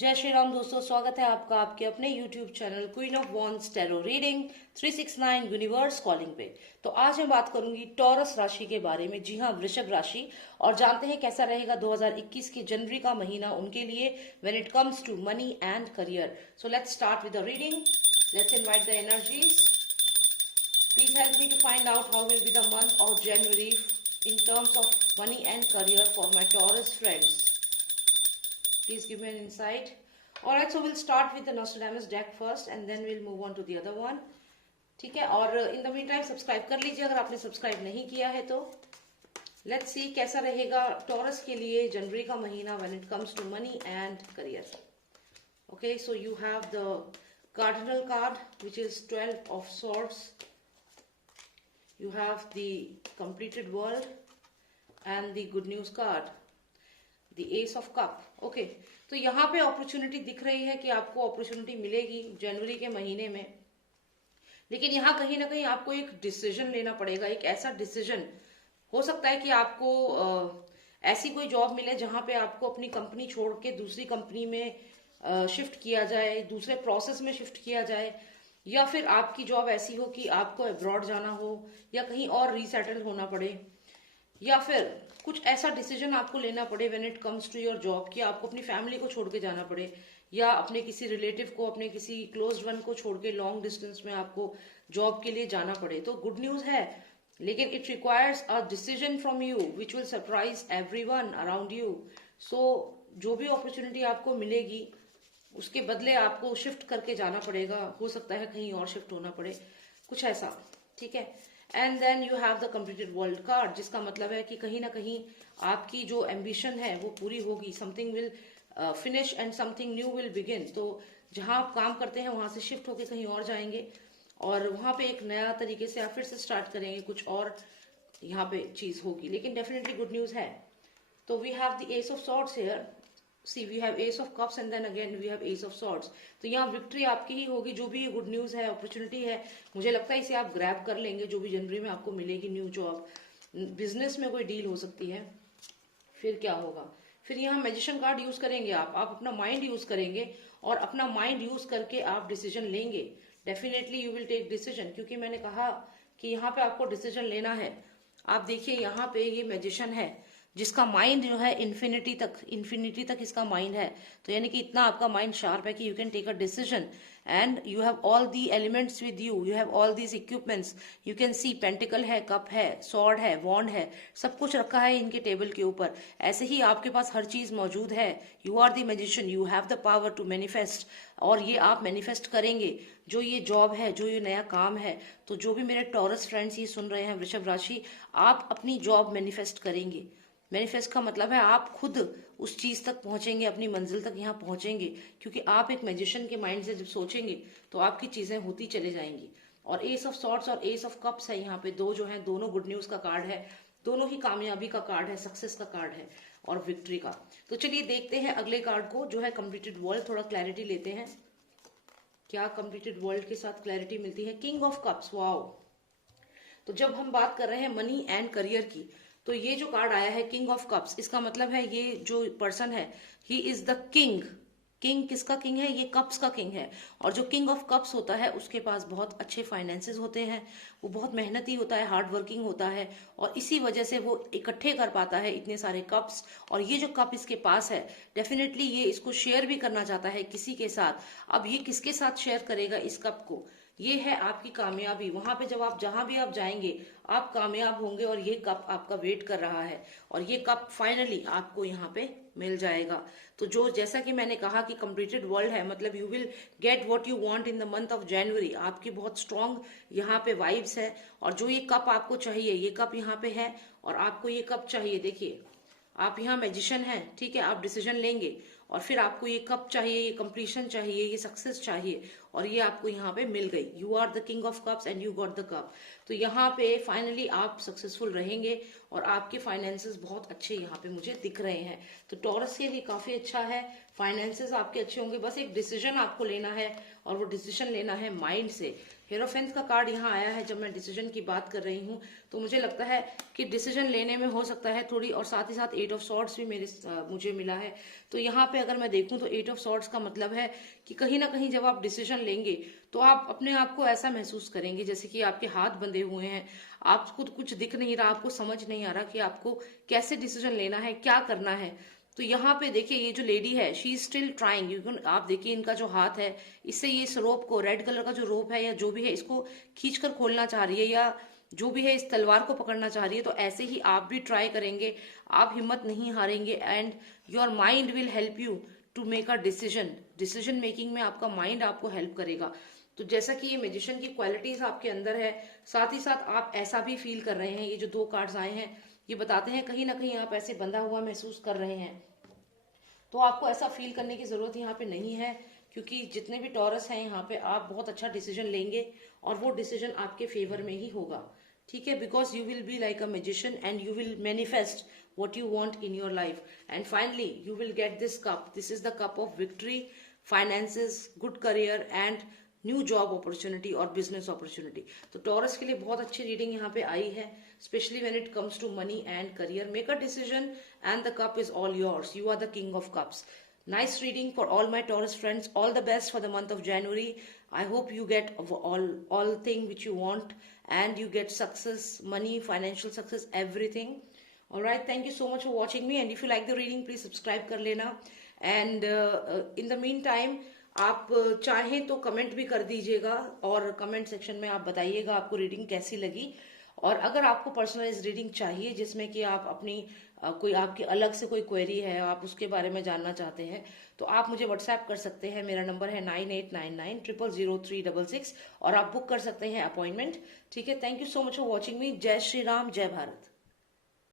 जय श्री राम दोस्तों, स्वागत है आपका आपके अपने YouTube channel queen of wands tarot reading 369 universe calling पे। तो आज मैं बात करूंगी टॉरस राशि के बारे में। जी हाँ, वृषभ राशि। और जानते हैं कैसा रहेगा 2021 के जनवरी का महीना उनके लिए when it comes to money and career. So let's start with the reading. Let's invite the energies. Please help me to find out how will be the month of January in terms of money and career for my Taurus friends. Please give me an insight. Alright, so we'll start with the Nostradamus deck first and then we'll move on to the other one. ठीक है, और in the meantime subscribe कर लीजिए अगर आपने subscribe नहीं किया है तो। Let's see कैसा रहेगा टॉरस के लिए जनवरी का महीना when it comes to money and career. Okay, so you have the cardinal card which is 12 of swords. You have the completed world and the good news card, the ace of cup. Okay, तो यहाँ पे opportunity दिख रही है कि आपको opportunity मिलेगी जनवरी के महीने में, लेकिन यहाँ कहीं ना कहीं आपको एक डिसीजन लेना पड़ेगा। एक ऐसा डिसीजन हो सकता है कि आपको ऐसी कोई जॉब मिले जहाँ पे आपको अपनी कंपनी छोड़ के दूसरी कंपनी में शिफ्ट किया जाए, दूसरे प्रोसेस में शिफ्ट किया जाए, या फिर आपकी जॉब ऐसी हो कि आपको अब्रॉड जाना हो या कहीं और रीसेटल होना पड़े, या फिर कुछ ऐसा डिसीजन आपको लेना पड़े when it comes to your job कि आपको अपनी फैमिली को छोड़ के जाना पड़े या अपने किसी रिलेटिव को, अपने किसी क्लोज्ड वन को छोड़ के लॉन्ग डिस्टेंस में आपको जॉब के लिए जाना पड़े। तो गुड न्यूज है, लेकिन it requires a decision from you which will surprise everyone around you. So जो भी अपॉर्चुनिटी आपको मिलेगी उसके बदले आपको शिफ्ट करके जाना पड़ेगा। हो सकता है कहीं और शिफ्ट होना पड़े, कुछ ऐसा। ठीक है, and then you have the completed world card, जिसका मतलब है कि कहीं ना कहीं आपकी जो एम्बिशन है वो पूरी होगी। Something will finish and something new will begin. तो जहां आप काम करते हैं वहां से शिफ्ट होके कहीं और जाएंगे और वहां पे एक नया तरीके से आप फिर से स्टार्ट करेंगे, कुछ और यहाँ पे चीज होगी, लेकिन डेफिनेटली गुड न्यूज है। तो we have the ace of swords here. See we have ace of cups and then again we have ace of swords. तो यहाँ विक्ट्री आपकी ही होगी। जो भी गुड न्यूज है, अपॉर्चुनिटी है, मुझे लगता है इसे आप ग्रैब कर लेंगे। जो भी जनवरी में आपको मिलेगी न्यू जॉब, बिजनेस में कोई डील हो सकती है। फिर क्या होगा, फिर यहाँ मैजिशियन कार्ड यूज करेंगे आप अपना माइंड यूज करेंगे और अपना माइंड यूज करके आप डिसीजन लेंगे। Definitely you will take decision, क्योंकि मैंने कहा कि यहाँ पे आपको डिसीजन लेना है। आप देखिए यहाँ पे ये मैजिशियन है जिसका माइंड जो है इन्फिनिटी तक इसका माइंड है। तो यानी कि इतना आपका माइंड शार्प है कि you can take a decision and you have all the elements with you, you have all these equipments. You can see pentacle है, कप है, सॉर्ड है, वॉन्ड है, सब कुछ रखा है इनके टेबल के ऊपर। ऐसे ही आपके पास हर चीज मौजूद है। You are the magician, you have the power to manifest, और ये आप मैनिफेस्ट करेंगे जो ये जॉब है, जो ये नया काम है। तो जो भी मेरे टॉरस फ्रेंड्स ये सुन रहे हैं वृषभ राशि, आप अपनी जॉब मैनिफेस्ट करेंगे। मैनिफेस्ट का मतलब है आप खुद उस चीज तक पहुंचेंगे, अपनी मंजिल तक यहाँ पहुंचेंगे, क्योंकि आप एक मैजिशियन के माइंड से जब सोचेंगे तो आपकी चीजें होती चले जाएंगी। और एस ऑफ सॉर्ड्स और एस ऑफ कप्स है यहाँ पे, दो जो है दोनों गुड न्यूज का कार्ड है, दोनों ही कामयाबी का कार्ड है, सक्सेस का कार्ड है और विक्ट्री का। तो चलिए देखते हैं अगले कार्ड को जो है कंप्लीटेड वर्ल्ड। थोड़ा क्लैरिटी लेते हैं, क्या कंप्लीटेड वर्ल्ड के साथ क्लैरिटी मिलती है। King of cups, wow. तो जब हम बात कर रहे हैं मनी एंड करियर की, तो ये जो कार्ड आया है किंग ऑफ कप्स, इसका मतलब है ये जो पर्सन है he is the king. King किसका किंग है? ये कप्स का किंग है। और जो किंग ऑफ कप्स होता है उसके पास बहुत अच्छे फाइनेंसेस होते हैं, वो बहुत मेहनती होता है, हार्ड वर्किंग होता है, और इसी वजह से वो इकट्ठे कर पाता है इतने सारे कप्स। और ये जो कप इसके पास है, डेफिनेटली ये इसको शेयर भी करना चाहता है किसी के साथ। अब ये किसके साथ शेयर करेगा इस कप को? ये है आपकी कामयाबी। वहां पे जब आप जहां भी आप जाएंगे आप कामयाब होंगे और ये कप आपका वेट कर रहा है, और ये कप फाइनली आपको यहाँ पे मिल जाएगा। तो जो जैसा कि मैंने कहा कि कंप्लीटेड वर्ल्ड है, मतलब you will get what you want in the month of जनवरी। आपकी बहुत स्ट्रांग यहाँ पे वाइब्स है, और जो ये कप आपको चाहिए, ये कप यहाँ पे है और आपको ये कप चाहिए। देखिए आप यहाँ मैजिशियन हैं, ठीक है, आप डिसीजन लेंगे और फिर आपको ये कप चाहिए, ये कंप्लीशन चाहिए, ये सक्सेस चाहिए, और ये आपको यहाँ पे मिल गई। You are the king of cups and you got the cup. तो यहाँ पे फाइनली आप सक्सेसफुल रहेंगे और आपके फाइनेंसेस बहुत अच्छे यहाँ पे मुझे दिख रहे हैं। तो टॉरस के लिए काफी अच्छा है, फाइनेंसेस आपके अच्छे होंगे। बस एक डिसीजन आपको लेना है और वो डिसीजन लेना है माइंड से। हेरोफेंट का कार्ड यहाँ आया है। जब मैं डिसीजन की बात कर रही हूँ तो मुझे लगता है कि डिसीजन लेने में हो सकता है थोड़ी, और साथ ही साथ 8 ऑफ सॉर्ड्स भी मुझे मिला है। तो यहाँ पे अगर मैं देखूं तो 8 ऑफ सॉर्ड्स का मतलब है कि कहीं ना कहीं जब आप डिसीजन लेंगे तो आप अपने आप को ऐसा महसूस करेंगे जैसे कि आपके हाथ बंधे हुए हैं, आपको कुछ दिख नहीं रहा, आपको समझ नहीं आ रहा कि आपको कैसे डिसीजन लेना है, क्या करना है। तो यहाँ पे देखिए ये जो लेडी है she is still trying. You can, आप देखिए इनका जो हाथ है, इससे ये इस रोप को, रेड कलर का जो रोप है या जो भी है, इसको खींच कर खोलना चाह रही है, या जो भी है इस तलवार को पकड़ना चाह रही है। तो ऐसे ही आप भी ट्राई करेंगे, आप हिम्मत नहीं हारेंगे and your mind will help you to make a decision. Decision making में आपका माइंड आपको हेल्प करेगा। तो जैसा कि ये मैजिशियन की क्वालिटीज आपके अंदर है, साथ ही साथ आप ऐसा भी फील कर रहे हैं, ये जो 2 कार्ड्स आए हैं ये बताते हैं कहीं ना कहीं आप ऐसे बंधा हुआ महसूस कर रहे हैं। तो आपको ऐसा फील करने की जरूरत यहाँ पे नहीं है, क्योंकि जितने भी टॉरस हैं यहाँ पे आप बहुत अच्छा डिसीजन लेंगे और वो डिसीजन आपके फेवर में ही होगा। ठीक है, because you will be like a magician and you will manifest what you want in your life, and finally you will get this cup. This is the cup of victory, finances, good career and new job opportunity और business opportunity. तो Taurus के लिए बहुत अच्छी reading यहाँ पे आई है, specially when it comes to money and career. Make a decision and the cup is all yours. You are the king of cups. Nice reading for all my Taurus friends. All the best for the month of January. I hope you get all thing which you want and you get success, money, financial success, everything. All right. Thank you so much for watching me. And if you like the reading, please subscribe कर लेना. And in the meantime, आप चाहें तो comment भी कर दीजिएगा और comment section में आप बताइएगा आपको रीडिंग कैसी लगी। और अगर आपको पर्सनलाइज रीडिंग चाहिए जिसमें कि आप अपनी कोई आपकी अलग से कोई क्वेरी है, आप उसके बारे में जानना चाहते हैं, तो आप मुझे व्हाट्सएप कर सकते हैं। मेरा नंबर है 9899000366 और आप बुक कर सकते हैं अपॉइंटमेंट। ठीक है, thank you so much for watching मी। जय श्री राम, जय भारत।